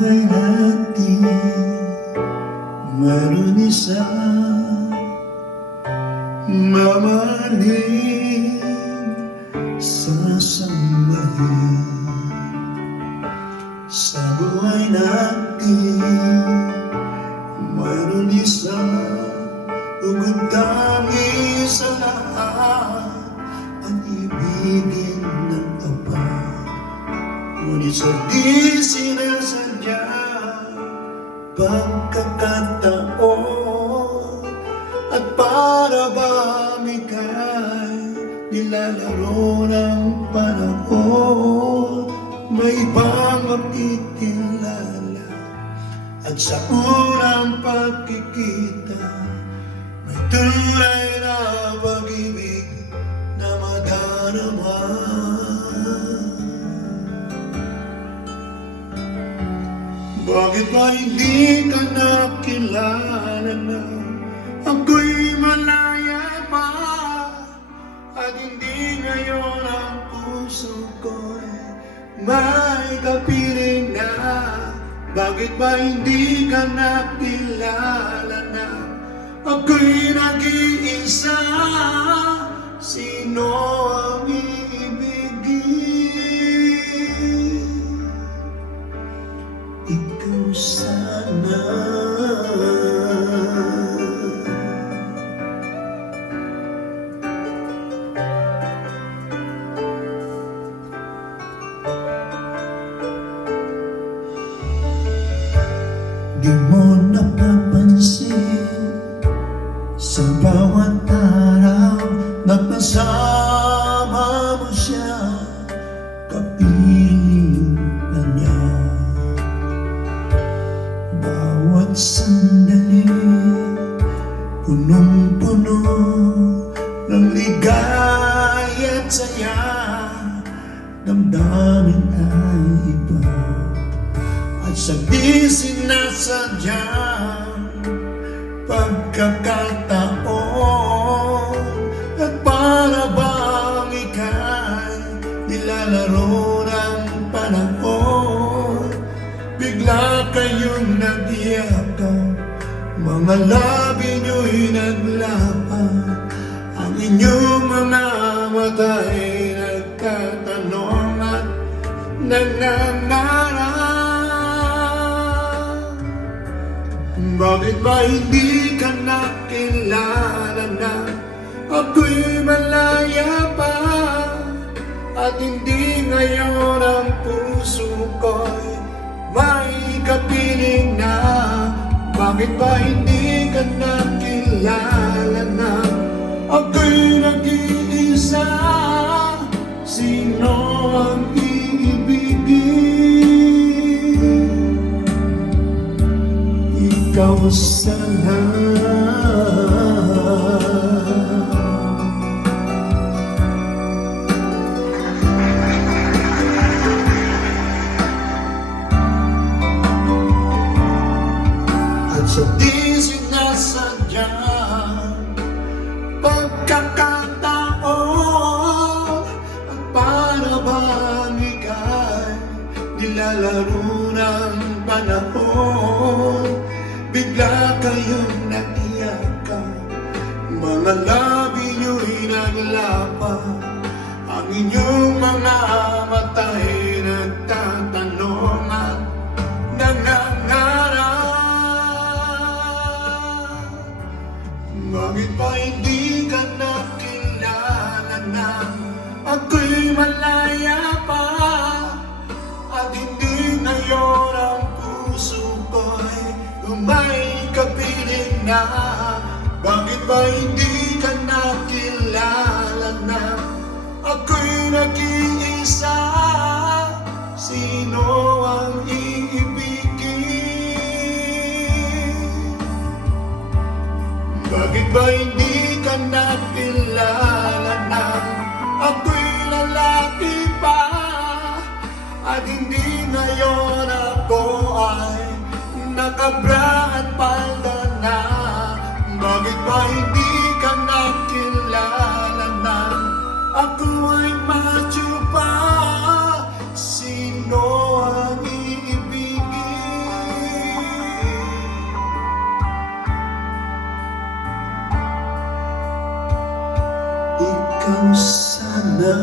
buhay natin mayroon isa mamahalin, sasambahin. Sa buhay natin mayroon isa ugod tangi sa lahat, ang ibigin ng tapat. Ngunit sa di sinasadya pagkakataon, at para bang ika'y nilalaro ng panahon, may ibang makikilala, at sa unang pagkikita may tunay na pag-ibig na madarama. Bakit ba hindi ka nakilala na ako'y malaya pa, at hindi ngayon ang puso ko'y may kapiling na? Bakit ba hindi ka nakilala na ako'y nag-iisa? Sino ang iibigin? Ikaw sana. Di mo napapansin sa bawat araw na kasama mo siya, kapiling na niya. Bawat sandali punong-puno ng ligaya at saya, damdamin ay iba. At sa di sinasadyang pagkakataon, at para bang ika'y nilalaro ng panahon, bigla kayong nag-iakap, mga labi nyo'y naglapat, ang inyong mga mata'y nagtatanong at nangangarap. Bakit ba hindi ka nakilala na ako'y malaya pa, at hindi ngayon ang puso ko'y may kapiling na? Bakit ba hindi ka nakilala na ako'y nag-iisa? Sino ang iibigin? Ikaw sana. At sa di sinasadyang pagkakataon, at para bang ika'y nilalaro ng panahon, bigla kayong nag-iakap, mga labi nyo'y naglapat, ang inyong mga mata'y nagtatanong at nangangarap. Bakit ba hindi ka nakilala na ako'y malaya pa, at hindi ngayon ang puso ko'y may kapiling na? Bakit ba hindi ka nakilala na ako'y nag-iisa? Sino ang iibigin? Bakit ba hindi ka nakilala na ako'y lalaki pa, at hindi ngayon ako ay nakabra at palda na? Bakit ba hindi ka nakilala na ako ay macho pa? Sino ang iibigin? lang sana